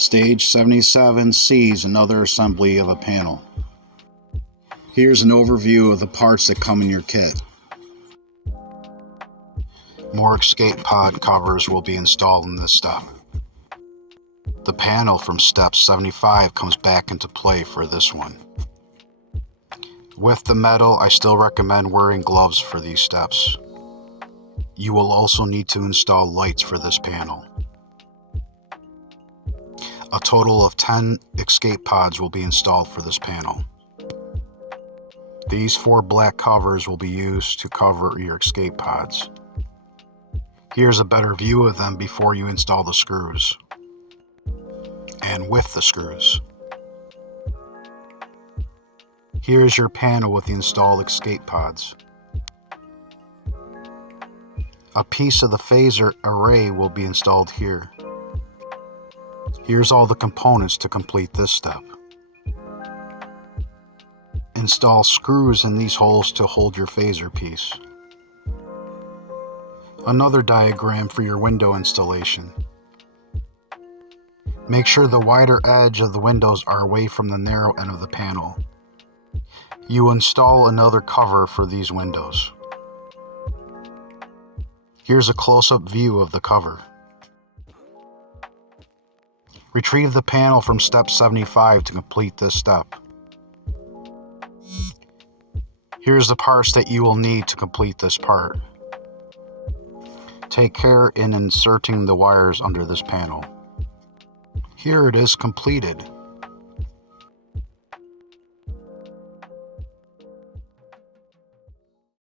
Stage 77 sees another assembly of a panel. Here's an overview of the parts that come in your kit. More escape pod covers will be installed in this step. The panel from step 75 comes back into play for this one. With the metal, I still recommend wearing gloves for these steps. You will also need to install lights for this panel. A total of 10 escape pods will be installed for this panel. These 4 black covers will be used to cover your escape pods. Here's a better view of them before you install the screws, and with the screws. Here's your panel with the installed escape pods. A piece of the phaser array will be installed here. Here's all the components to complete this step. Install screws in these holes to hold your phaser piece. Another diagram for your window installation. Make sure the wider edge of the windows are away from the narrow end of the panel. You install another cover for these windows. Here's a close-up view of the cover. Retrieve the panel from step 75 to complete this step. Here's the parts that you will need to complete this part. Take care in inserting the wires under this panel. Here it is completed.